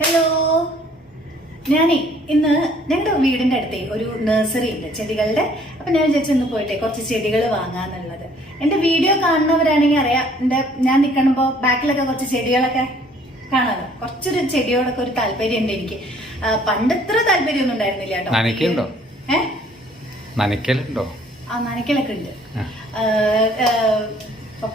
Hello ഞാനേ ഇന്ന് ഞങ്ങളുടെ വീടിന്റെ അടുത്തേ ഒരു നഴ്സറി ഉണ്ട് ചെടികളുടെ. അപ്പൊ ഞാൻ വിചാരിച്ചു ഒന്ന് പോയിട്ടെ കുറച്ച് ചെടികൾ വാങ്ങാന്നുള്ളത്. എന്റെ വീഡിയോ കാണുന്നവരാണെങ്കിൽ അറിയാം. എന്റെ ഞാൻ നിൽക്കണമ്പോൾ ബാക്കിലൊക്കെ കുറച്ച് ചെടികളൊക്കെ കാണാമല്ലോ കുറച്ചൊരു ചെടിയോടൊക്കെ ഒരു താല്പര്യം ഉണ്ട് എനിക്ക് പണ്ടത്ര താല്പര്യമൊന്നും ഉണ്ടായിരുന്നില്ല കേട്ടോ? ഏഹ് നനയ്ക്കലുണ്ടോ? ആ നനയ്ക്കലൊക്കെ ഉണ്ട്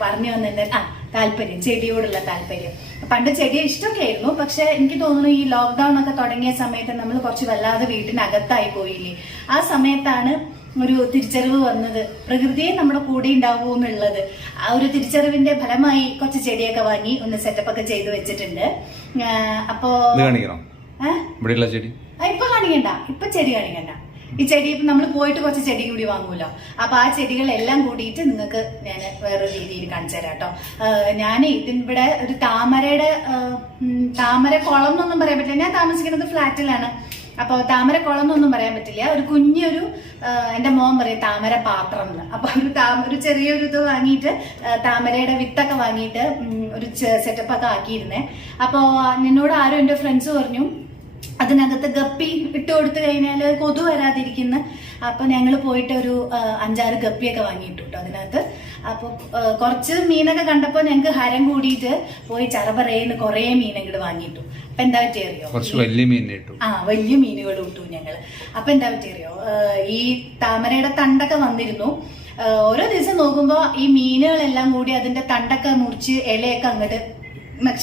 പറഞ്ഞു വന്നെ ആ താല്പര്യം ചെടിയോടുള്ള താല്പര്യം. പണ്ട് ചെടിയെ ഇഷ്ടമൊക്കെ ആയിരുന്നു പക്ഷെ എനിക്ക് തോന്നുന്നു ഈ ലോക്ക്ഡൌൺ ഒക്കെ തുടങ്ങിയ സമയത്ത് നമ്മൾ കുറച്ച് വല്ലാതെ വീട്ടിനകത്തായി പോയില്ലേ? ആ സമയത്താണ് ഒരു തിരിച്ചറിവ് വന്നത്. പ്രകൃതിയെ നമ്മുടെ കൂടെ ഉണ്ടാവൂ എന്നുള്ളത്. ആ ഒരു തിരിച്ചറിവിന്റെ ഫലമായി കുറച്ച് ചെടിയൊക്കെ വാങ്ങി ഒന്ന് സെറ്റപ്പ് ഒക്കെ ചെയ്തു വെച്ചിട്ടുണ്ട്. അപ്പോ ചെടി? ഇപ്പൊ കാണിക്കണ്ട. ഇപ്പൊ ചെടി കാണിക്കണ്ട. ഈ ചെടി ഇപ്പൊ നമ്മൾ പോയിട്ട് കുറച്ച് ചെടി കൂടി വാങ്ങൂലോ അപ്പൊ ആ ചെടികളെല്ലാം കൂടിയിട്ട് നിങ്ങൾക്ക് ഞാൻ വേറൊരു രീതിയിൽ കാണിച്ചു തരാം കേട്ടോ. ഞാൻ ഇതിവിടെ ഒരു താമരയുടെ താമര കുളം എന്നൊന്നും പറയാൻ പറ്റില്ല. ഞാൻ താമസിക്കുന്നത് ഫ്ലാറ്റിലാണ്. അപ്പോൾ താമര കുളം എന്നൊന്നും പറയാൻ പറ്റില്ല. ഒരു കുഞ്ഞൊരു എന്റെ മോൻ പറയും താമര പാത്രം എന്ന് അപ്പൊ ഒരു താമ ഒരു ചെറിയൊരു ഇത് വാങ്ങിയിട്ട് താമരയുടെ വിത്തൊക്കെ വാങ്ങിയിട്ട് ഒരു സെറ്റപ്പ് ഒക്കെ ആക്കിയിരുന്നേ. അപ്പോൾ നിന്നോട് ആരും എന്റെ ഫ്രണ്ട്സ് പറഞ്ഞു അതിനകത്ത് ഗപ്പി ഇട്ട് കൊടുത്തു കഴിഞ്ഞാൽ കൊതു വരാതിരിക്കുന്ന. അപ്പൊ ഞങ്ങൾ പോയിട്ട് ഒരു അഞ്ചാറ് ഗപ്പിയൊക്കെ വാങ്ങിയിട്ടു കേട്ടോ അതിനകത്ത്. അപ്പൊ കുറച്ച് മീനൊക്കെ കണ്ടപ്പോ ഞങ്ങൾക്ക് ഹരം കൂടിയിട്ട് പോയി ചറപറയിന്ന് കുറേ മീൻ ഇങ്ങോട്ട് വാങ്ങിയിട്ടു. അപ്പൊ എന്താ പറ്റിയറിയോ? വലിയ മീൻ ആ വലിയ മീനുകൾ ഇട്ടു ഞങ്ങൾ. അപ്പൊ എന്താ പറ്റിയറിയോ? ഈ താമരയുടെ തണ്ടൊക്കെ വന്നിരുന്നു. ഓരോ ദിവസം നോക്കുമ്പോ ഈ മീനുകളെല്ലാം കൂടി അതിന്റെ തണ്ടൊക്കെ മുറിച്ച് ഇലയൊക്കെ അങ്ങോട്ട്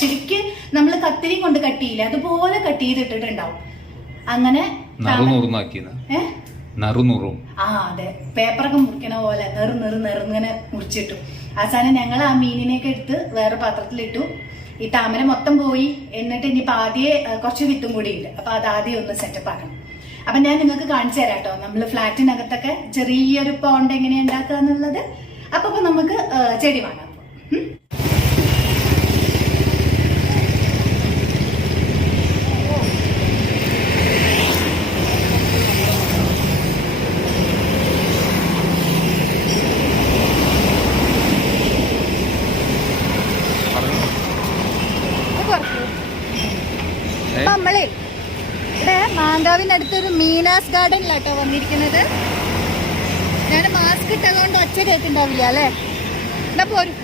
ശരിക്ക് നമ്മൾ കത്തിരി കൊണ്ട് കട്ടിയില്ല അതുപോലെ കട്ട് ചെയ്തിട്ടിട്ടുണ്ടാവും. അങ്ങനെ നറു നുറുന്നാക്കിയത്. നറു നുറും. ആ അതെ. പേപ്പറൊക്കെ മുറിക്കണ പോലെ നെറു നെറു നെറുങ്ങനെ മുറിച്ചിട്ടു. അവസാനം ഞങ്ങൾ ആ മീനിനെയൊക്കെ എടുത്ത് വേറെ പാത്രത്തിലിട്ടു. ഈ താമര മൊത്തം പോയി. എന്നിട്ട് ഇനിയിപ്പോ ആദ്യം കുറച്ച് വിത്തും കൂടി ഉണ്ട്. അപ്പൊ അത് ആദ്യം ഒന്ന് സെറ്റപ്പ് ആക്കണം. അപ്പൊ ഞാൻ നിങ്ങൾക്ക് കാണിച്ചു തരാം കേട്ടോ. നമ്മൾ ഫ്ലാറ്റിനകത്തൊക്കെ ചെറിയൊരു പോണ്ട് എങ്ങനെയാ ഉണ്ടാക്കുക എന്നുള്ളത്. അപ്പൊ അപ്പൊ നമുക്ക് ചെടി വാങ്ങാം ഉം. അപ്പൊ നമ്മളേ ഇവിടെ മാങ്കാവിനടുത്തൊരു മീനാസ് ഗാർഡനിലാട്ടോ വന്നിരിക്കുന്നത്. ഞാൻ മാസ്ക് ഇട്ടതുകൊണ്ട് ഒച്ച കേട്ടിണ്ടാവില്ല അല്ലേ? എന്നാ പോരും.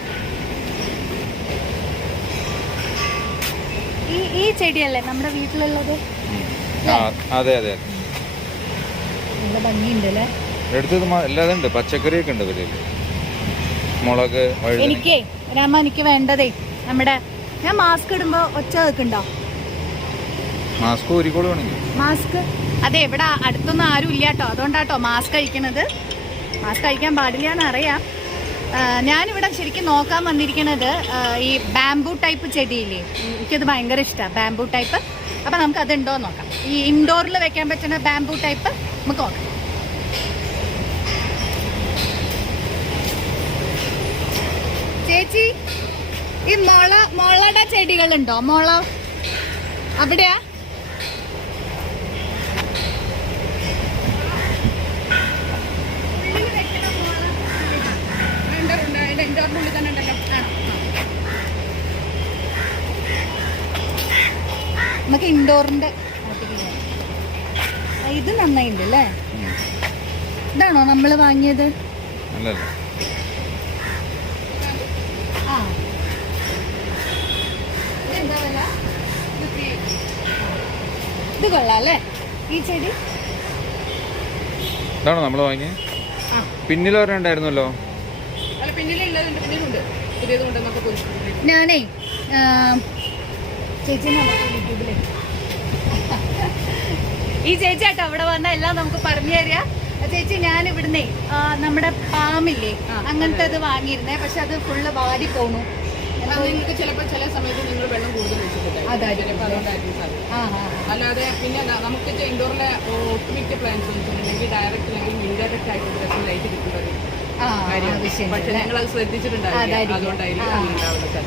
ഈ ഈ ചെടിയല്ലേ നമ്മുടെ വീട്ടിലുള്ളത്? അതെ അതെ. നല്ല ഭംഗിയുണ്ട് അല്ലേ? എടുത്തത് എല്ലാതും ഉണ്ട്. പച്ചക്കറിയൊക്കെ ഉണ്ട് ഇതിൽ. മുളക് എനിക്കേ രാമ എനിക്ക് വേണ്ടതേ. നമ്മുടെ ഞാൻ മാസ്ക് ഇടുമ്പോ ഒച്ച കേൾക്കുണ്ടോ മാസ്ക് ഊരിക്കോളൂ വേണമെങ്കിൽ മാസ്ക് അതെ ഇവിടെ അടുത്തൊന്നും ആരും ഇല്ല കേട്ടോ. അതുകൊണ്ടാട്ടോ മാസ്ക് കഴിക്കണത് മാസ്ക് കഴിക്കാൻ പാടില്ല എന്ന് അറിയാം. ആ, ഞാനിവിടെ ശരിക്കും നോക്കാൻ വന്നിരിക്കുന്നത് ഈ ബാംബൂ ടൈപ്പ് ചെടിയില്ലേ? എനിക്കത് ഭയങ്കര ഇഷ്ടമാണ് ബാംബൂ ടൈപ്പ് അപ്പം നമുക്ക് അത് ഉണ്ടോ നോക്കാം. ഈ ഇൻഡോറിൽ വെക്കാൻ പറ്റുന്ന ബാംബൂ ടൈപ്പ് നമുക്ക് നോക്കാം. ചേച്ചി ഈ മുള മുളയുടെ ചെടികളുണ്ടോ? മുള അവിടെയാ? നമുക്ക് ഇൻഡോറിന്റെ ഇത് നന്നായിണ്ട് അല്ലേ ഇതാണോ നമ്മൾ വാങ്ങിയത്? ആ. ഇത് കൊള്ളാം അല്ലേ ഈ ചെടി? ഇതാണോ നമ്മൾ വാങ്ങിയത് കൊടുത്തിട്ടുണ്ട് ഞാനേ ആ, ചേച്ചി നമുക്ക് യൂട്യൂബിൽ ഈ ചേച്ചി ആട്ടോ അവിടെ വന്ന എല്ലാം നമുക്ക് പറഞ്ഞു തരിക ചേച്ചി ഞാൻ ഇവിടുന്നേ നമ്മുടെ പാമില്ലേ അങ്ങനത്തെ അത്. വാങ്ങിയിരുന്നേ. പക്ഷെ അത് ഫുള്ള് വാടി പോണു അത് നിങ്ങൾക്ക് ചിലപ്പോൾ ചില സമയത്ത് നിങ്ങൾ വെള്ളം കൂടുതൽ. അല്ലാതെ പിന്നെ നമുക്ക് ഇൻഡോറിലെ ഒട്ടുമിക്ക പ്ലാന്റ്സ് വെച്ചിട്ടുണ്ടെങ്കിൽ ഡയറക്റ്റ് അല്ലെങ്കിൽ ഇൻഡയറക്റ്റ് ആയിട്ട് ലൈറ്റ് കിട്ടുന്നത്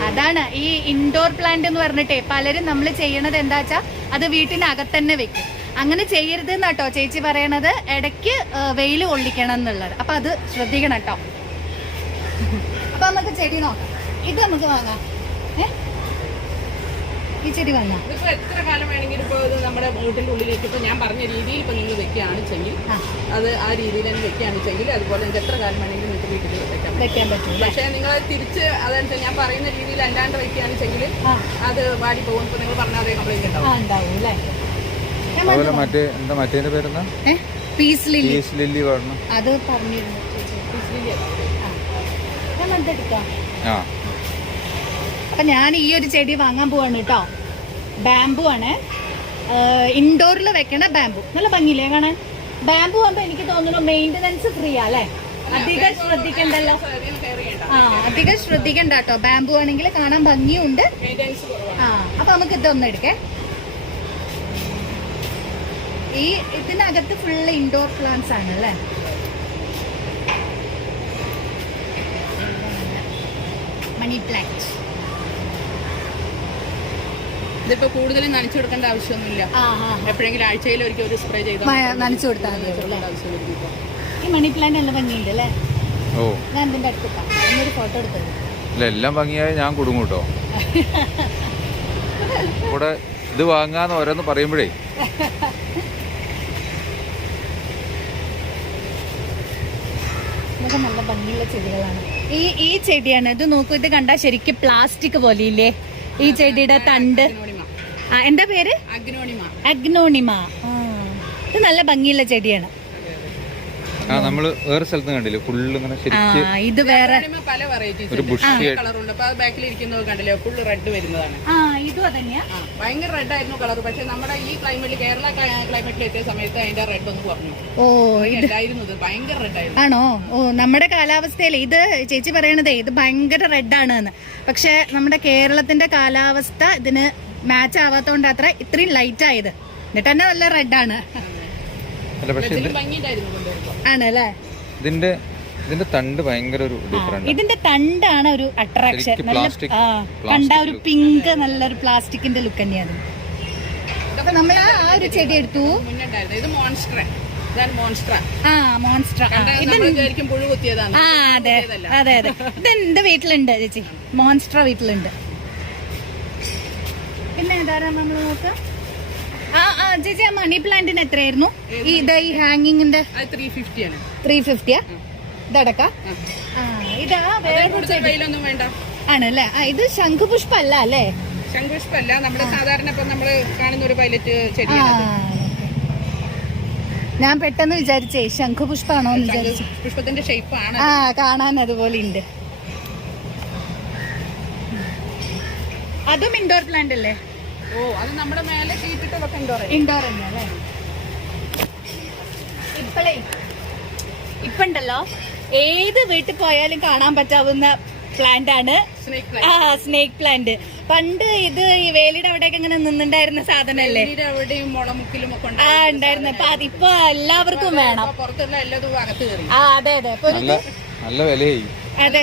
അതാണ് ഈ ഇൻഡോർ പ്ലാന്റ് എന്ന് പറഞ്ഞിട്ടേ പലരും നമ്മൾ ചെയ്യണത് എന്താ വെച്ചാൽ അത് വീട്ടിനകത്ത് തന്നെ വെക്കും. അങ്ങനെ ചെയ്യരുത് എന്നാട്ടോ ചേച്ചി പറയണത്. ഇടയ്ക്ക് വെയിൽ കൊള്ളിക്കണം എന്നുള്ളത്. അപ്പൊ അത് ശ്രദ്ധിക്കണം കേട്ടോ അപ്പൊ നമുക്ക് ചെടി നോക്കാം. ഇത് നമുക്ക് വാങ്ങാം. ഏ? ഈ ചെടി ഇപ്പൊ ഇതിപ്പോ എത്ര കാലം വേണമെങ്കിലും ഇപ്പോൾ ഇത് നമ്മുടെ വീട്ടിന്റെ ഉള്ളിലേക്ക് ഇപ്പോൾ ഞാൻ പറഞ്ഞ രീതിയിൽ ഇപ്പോൾ നിങ്ങൾ വെക്കുകയാണെങ്കിൽ. അത് ആ രീതിയിൽ തന്നെ വെക്കുകയാണെങ്കിൽ അതുപോലെ നിങ്ങൾക്ക് എത്ര കാലം വേണമെങ്കിലും നിങ്ങൾക്ക് വീട്ടിൽ വെക്കാൻ പറ്റും. വെക്കാൻ പറ്റും പക്ഷേ നിങ്ങൾ തിരിച്ച് അതനുസരിച്ച് ഞാൻ പറയുന്ന രീതിയിൽ അല്ലാണ്ട് വെക്കുകയാണെങ്കിൽ അത് വാടി പോകും. ഇപ്പോൾ നിങ്ങൾ പറഞ്ഞ അതേ കംപ്ലൈന്റ് ഉണ്ടാവും ആ ഉണ്ടാവും. അല്ലേ? അതുപോലെ മറ്റേ എന്താ മറ്റേന്റെ പേരെന്താ? ഏ? പീസ് ലില്ലി പീസ് ലില്ലി പറഞ്ഞു അത് പറഞ്ഞിരുന്നു പീസ് ആ. ഞാൻ മന്തെടുക്കാം ആ. അപ്പൊ ഞാൻ ഈ ഒരു ചെടി വാങ്ങാൻ പോവാണ് കേട്ടോ. ബാമ്പു ആണ്. ഇൻഡോറിൽ വെക്കണ ബാമ്പു നല്ല ഭംഗിയില്ലേ കാണാൻ? ബാമ്പു ആകുമ്പോ എനിക്ക് തോന്നുന്നു മെയിന്റനൻസ് ഫ്രീ ആ അല്ലേ? അധികം ശ്രദ്ധിക്കണ്ടല്ലോ. ആ അധികം ശ്രദ്ധിക്കണ്ട കേട്ടോ. ബാമ്പു ആണെങ്കിൽ കാണാൻ ഭംഗിയുണ്ട്. ആ അപ്പൊ നമുക്ക് ഇതൊന്നും എടുക്കേ. ഈ ഇതിനകത്ത് ഫുള്ള് ഇൻഡോർ പ്ലാന്റ്സ് ആണ് അല്ലേ? മണി പ്ലാന്റ് ഇതിപ്പോൾ കൂടുതലും നനച്ചു കൊടുക്കേണ്ട ആവശ്യമൊന്നുമില്ല. എപ്പോഴെങ്കിലും ആഴ്ചയിൽ ഒരിക്കൽ ഒരു സ്പ്രേ ചെയ്ത് നനച്ചു കൊടുത്താൽ മതി ഈ മണി പ്ലാന്റ് നല്ല ഭംഗിയുണ്ട് അല്ലേ? ഓ. ഞാൻ ഇതിന്റെ അടുത്തിട്ടാ ഒരു ഫോട്ടോ എടുത്തത്. ഇല്ല എല്ലാം ഭംഗിയായി ഞാൻ കൊടുങ്ങൂട്ടോ കേട്ടോ. ഇവിടെ ഇത് വാങ്ങാന്ന് ഓരോന്ന് പറയുമ്പോഴേ. ഇതൊക്കെ നല്ല ഭംഗിയുള്ള ചെടികളാണ്. ഈ ഈ ചെടിയാണ്. ഇത് നോക്കൂ ഇത് കണ്ടാ ശരിക്കും പ്ലാസ്റ്റിക് പോലെ ഇല്ലേ ഈ ചെടിയുടെ തണ്ട്. എന്താ പേര്? അഗ്നോണിമ. അഗ്നോണിമ. ആ ഇത് നല്ല ഭംഗിയുള്ള ചെടിയാണ്. ആ നമ്മൾ വേറെ സ്ഥലത്ത് കണ്ടില്ലേ? ഫുള്ള് ഇങ്ങനെ ആ ഇത് വേറെ അഗ്നോണിമ പല വെറൈറ്റീസ് ഒരു bushy കളറുണ്ട് അപ്പൊ ബാക്കിൽ ഇരിക്കുന്നത് കണ്ടില്ലേ? ഫുള്ള് റെഡ് വരുന്നതാണ്. ഭയങ്കര റെഡ് ആയിരുന്നു കളർ പക്ഷെ നമ്മുടെ ഈ ക്ലൈമറ്റിൽ കേരള ക്ലൈമറ്റിൽ എത്തിയ സമയത്ത് അതിന്റെ റെഡ് ഒന്ന് കുറഞ്ഞു. ഓ ഇത് ഭയങ്കര റെഡ് ആയിരുന്നു. ആണോ? ഓ നമ്മുടെ കാലാവസ്ഥയിൽ ഇത് ചേച്ചി പറയണതേ ഇത് ഭയങ്കര റെഡ് ആണ് എന്ന് പക്ഷെ നമ്മുടെ കേരളത്തിന്റെ കാലാവസ്ഥ ഇതിന് മാച്ച് ആവാത്തോണ്ട് അത്ര ഇത്രയും ലൈറ്റ് ആയത്. എന്നിട്ട് തന്നെ നല്ല റെഡ് ആണ്. അല്ല പക്ഷെ ഇത് ഇതിലും ഭംഗിയുണ്ടായിരുന്നു കൊണ്ടുവരുമ്പോ ആണ് അല്ലേ ഇതിന്റെ ഇതിന്റെ തണ്ട് ഭയങ്കര ഒരു ഡിഫറെന്റ് ഇതിന്റെ തണ്ടാണ് ഒരു അട്രാക്ഷൻ നല്ല ആ കണ്ട ഒരു പിങ്ക് നല്ലൊരു പ്ലാസ്റ്റിക്കിന്റെ ലുക്ക് തന്നെയാണ്. അപ്പൊ നമ്മൾ ആ ഒരു ചെടി എടുത്തു. ഇത് മോൺസ്റ്റർ അതെ. അതെ അതെ. ഇത് എന്റെ വീട്ടിലുണ്ട് ചേച്ചി. മോൺസ്ട്ര വീട്ടിലുണ്ട്. ഏതാരാ നമ്മൾ നോക്കാം? ചേച്ചി ആ മണി പ്ലാന്റിന് എത്രയായിരുന്നു? ഇത് ഈ ഹാങ്ങിങ്ങിന്റെ ത്രീ ഫിഫ്റ്റി ആണ്. ത്രീ ഫിഫ്റ്റിയാ ഇതടക്ക ഇതാ വേണ്ട. ആണല്ലേ? ഇത് ശംഖുപുഷ്പ അല്ല? അല്ലേ അല്ല നമ്മൾ സാധാരണ ഇപ്പൊ നമ്മൾ കാണുന്ന ഒരു പൈലറ്റ് ചെടിയാണ് ഞാൻ പെട്ടെന്ന് വിചാരിച്ചേ ശംഖുപുഷ്പാണോ എന്ന് വിചാരിച്ചു. പുഷ്പത്തിന്റെ ഷേപ്പ് ആണ്. ആ കാണാൻ അതുപോലെ ഉണ്ട്. അതും ഇൻഡോർ പ്ലാന്റ് അല്ലേ? ഓ അത് നമ്മുടെ മേലെ ഷീറ്റിട്ട് വെക്കണ്ടോ ഇൻഡോർ തന്നെ അല്ലേ? ഇപ്പളേ ഇപ്പണ്ടല്ലോ? ഏത് വീട്ടിൽ പോയാലും കാണാൻ പറ്റാവുന്ന പ്ലാന്റ് ആണ് ആ സ്നേക്ക് പ്ലാന്റ് പണ്ട് ഇത് ഈ വേലിയുടെ അവിടെയൊക്കെ ഇങ്ങനെ നിന്നുണ്ടായിരുന്ന സാധനല്ലേ പ്ലാന്റ് അവിടെയും മുളമുക്കിലും ഒക്കെ ആ ഉണ്ടായിരുന്നു അപ്പൊ അതിപ്പോ എല്ലാവർക്കും വേണം. അപ്പൊ പുറത്തുള്ള എല്ലാതും അകത്ത് കയറി. ആ അതെ അതെ. ഇപ്പൊ നല്ല നല്ല വിലയായി. അതെ.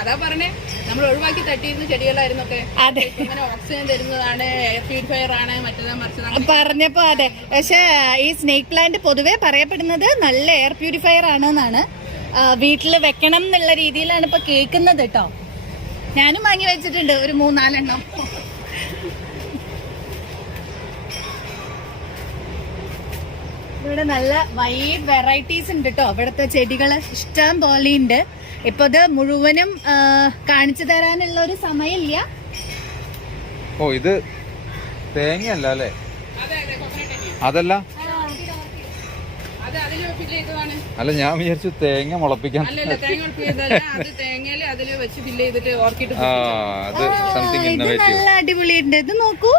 അതാ പറഞ്ഞേ നമ്മൾ ഒഴിവാക്കി തട്ടിയിരുന്ന ചെടികളായിരുന്നൊക്കെ. അതെ. ഓക്സിജൻ തരുന്നതാണ് പ്യൂരിഫയർ ആണ് മറ്റേതാ മറിച്ചതാണ് പറഞ്ഞപ്പോ അതെ. പക്ഷെ ഈ സ്നേക്ക് പ്ലാന്റ് പൊതുവെ പറയപ്പെടുന്നത് നല്ല എയർ പ്യൂരിഫയർ ആണ് എന്നാണ് വീട്ടിൽ വെക്കണം എന്നുള്ള രീതിയിലാണ് ഇപ്പൊ കേൾക്കുന്നത് കേട്ടോ. ഞാനും വാങ്ങി വെച്ചിട്ടുണ്ട് ഒരു മൂന്നാലെണ്ണം. ഇവിടെ നല്ല വൈഡ് വെറൈറ്റീസ് ഉണ്ട് കേട്ടോ. ഇവിടുത്തെ ചെടികൾ ഇഷ്ടം പോലെ ഉണ്ട്. ഇപ്പൊ ഇത് മുഴുവനും കാണിച്ചു തരാനുള്ള ഒരു സമയമില്ല. ഓ ഇത് തേങ്ങയല്ല അല്ലേ? അതെ അതെ കോക്കനട്ട് തന്നെയാണ് അതല്ല? അത് അതിൽ ഫില്ല് ചെയ്തതാണ്. അല്ല ഞാൻ വിചാരിച്ചു തേങ്ങ മുളപ്പിക്കാൻ. അല്ലല്ല തേങ്ങ ഉൾപ്പ് അത് തേങ്ങയിൽ അതിൽ വെച്ച് ഫില്ല് ചെയ്തിട്ട് ഓർക്കിഡ് ആ അത് സംതിങ് ഇത് ഇന്നോവേറ്റീവ് നല്ല അടിപൊളിയുണ്ട്. ഇത് നോക്കൂ.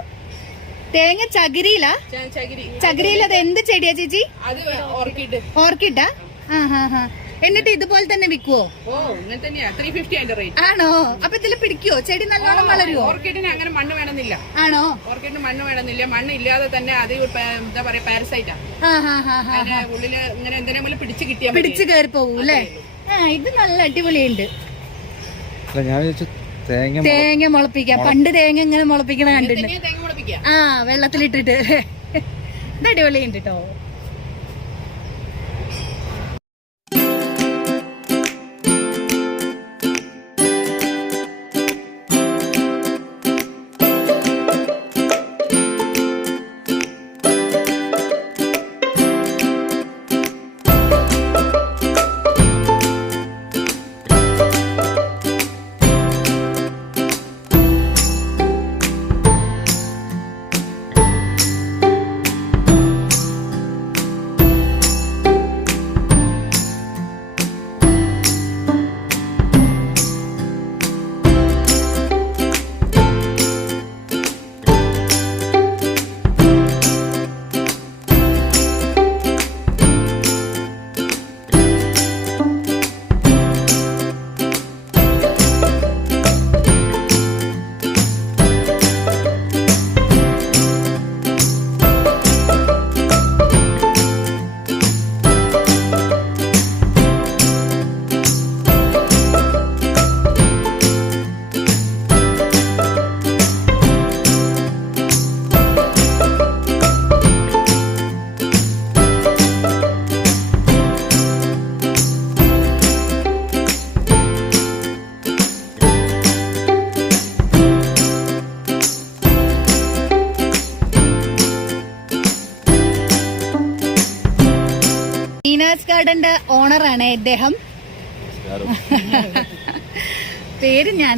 തേങ്ങ ചകിരിയില? ചകിരി. ചകിരിയിൽ അത് എന്ത് ചെടിയാ ചേച്ചി? അത് ഓർക്കിഡ്. ഓർക്കിഡാ? ആ ഹാ ഹാ. എന്നിട്ട് ഇതുപോലെ തന്നെ വിൽക്കുവോ? ആണോ? അപ്പൊ ഇതിൽ പിടിക്കുവോ? ചെടി നല്ലോണം വളരുവോ? ഓർക്കിഡിന് അങ്ങനെ മണ്ണ് വേണമെന്നില്ല. ആണോ? ഓർക്കിഡിന് മണ്ണ് വേണമെന്നില്ല. മണ്ണ് ഇല്ലാതെ തന്നെ അത് എന്താ പറയാ പാരസൈറ്റാ ഉള്ളിൽ ഇങ്ങനെ എന്തിനെങ്കിലും പിടിച്ചു കിട്ടിയാൽ മതി. പിടിച്ചു കയറി പോകൂ അല്ലേ ആ ഇത് നല്ല അടിപൊളിയുണ്ട്. ഉണ്ട് ഞാൻ വിചാരിച്ചു തേങ്ങ മുള- തേങ്ങ മുളപ്പിക്കാം. പണ്ട് തേങ്ങ ഇങ്ങനെ മുളപ്പിക്കണ കണ്ടിട്ടുണ്ട് ആ വെള്ളത്തിലിട്ടിട്ട്. ഇത് അടിപൊളിയുണ്ട് കേട്ടോ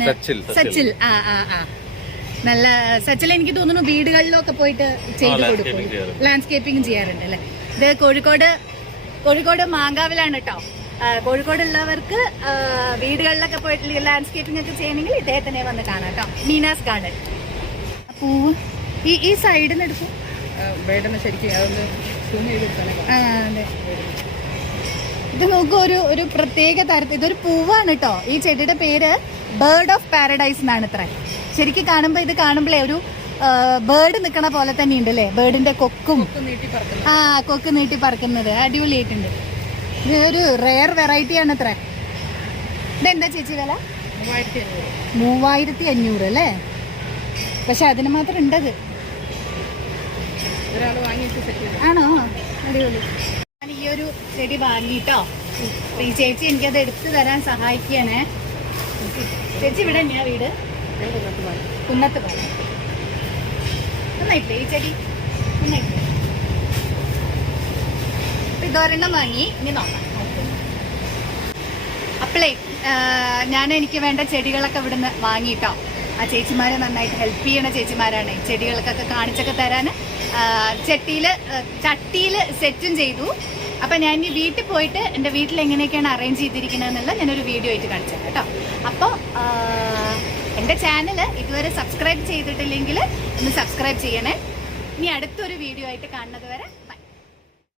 ഞാൻ സച്ചിൽ. ആ ആ ആ. നല്ല സച്ചിൽ എനിക്ക് തോന്നുന്നു വീടുകളിലൊക്കെ പോയിട്ട് ചെയ്തു കൊടുക്കും. ലാൻഡ്സ്കേപ്പിംഗ് ചെയ്യാറുണ്ട്. അല്ലെ? ഇത് കോഴിക്കോട് കോഴിക്കോട് മാങ്കാവിലാണ് കേട്ടോ കോഴിക്കോടുള്ളവർക്ക് വീടുകളിലൊക്കെ പോയിട്ട് ലാൻഡ്സ്കേപ്പിംഗ് ഒക്കെ ചെയ്യണമെങ്കിൽ തന്നെ വന്ന് കാണാം കേട്ടോ മീനാസ് ഗാർഡൻ. പൂവ്. ഈ ഈ സൈഡിൽ നിന്ന് എടുക്കും. ഇത് നോക്കൂ ഒരു ഒരു പ്രത്യേക തരത്തിൽ ഇതൊരു പൂവാണ് കേട്ടോ ഈ ചെടിയുടെ പേര് ബേർഡ് ഓഫ് പാരഡൈസ് എന്നാണ് ഇത്ര. ശരിക്കും കാണുമ്പോൾ ഇത് കാണുമ്പോഴേ ഒരു ബേർഡ് നിൽക്കണ പോലെ തന്നെ ഉണ്ട് അല്ലേ ബേർഡിന്റെ കൊക്കും. ആ കൊക്ക് നീട്ടി പറക്കുന്നത്. അടിപൊളിയായിട്ടുണ്ട്. ഇത് ഒരു റെയർ വെറൈറ്റി ആണ് ഇത്ര. ഇതെന്താ ചേച്ചി വില? മൂവായിരത്തി അഞ്ഞൂറ് അല്ലേ പക്ഷെ അതിന് മാത്രം ഉണ്ടത്. ആണോ? അടിപൊളി. ഞാൻ ഈ ഒരു ചെടി വാങ്ങിട്ടോ. ഈ ചേച്ചി എനിക്കത് എടുത്തു തരാൻ സഹായിക്കണേ ചേച്ചി ഇവിടെ തന്നെയാ വീട്? കുന്നത്ത് പോലെ. നന്നായിട്ടില്ലേ ഈ ചെടി? നന്നായിട്ടില്ലേ? ഇതൊരെണ്ണം വാങ്ങി ഇനി നോക്കാം. അപ്പളേ ഞാൻ എനിക്ക് വേണ്ട ചെടികളൊക്കെ ഇവിടുന്ന് വാങ്ങിയിട്ടോ ആ ചേച്ചിമാരെ നന്നായിട്ട് ഹെൽപ്പ് ചെയ്യണ ചേച്ചിമാരാണ്. ചെടികൾക്കൊക്കെ കാണിച്ചൊക്കെ തരാൻ ചട്ടിയിൽ ചട്ടിയിൽ സെറ്റും ചെയ്തു. അപ്പൊ ഞാൻ ഇനി വീട്ടിൽ പോയിട്ട് എന്റെ വീട്ടിൽ എങ്ങനെയൊക്കെയാണ് അറേഞ്ച് ചെയ്തിരിക്കുന്നതെന്നുള്ള ഞാനൊരു വീഡിയോ ആയിട്ട് കാണിച്ചു കേട്ടോ. അപ്പോൾ എന്റെ ചാനൽ ഇതുവരെ സബ്സ്ക്രൈബ് ചെയ്തിട്ടില്ലെങ്കിൽ ഒന്ന് സബ്സ്ക്രൈബ് ചെയ്യണേ. ഇനി അടുത്തൊരു വീഡിയോ ആയിട്ട് കാണുന്നത് വരെ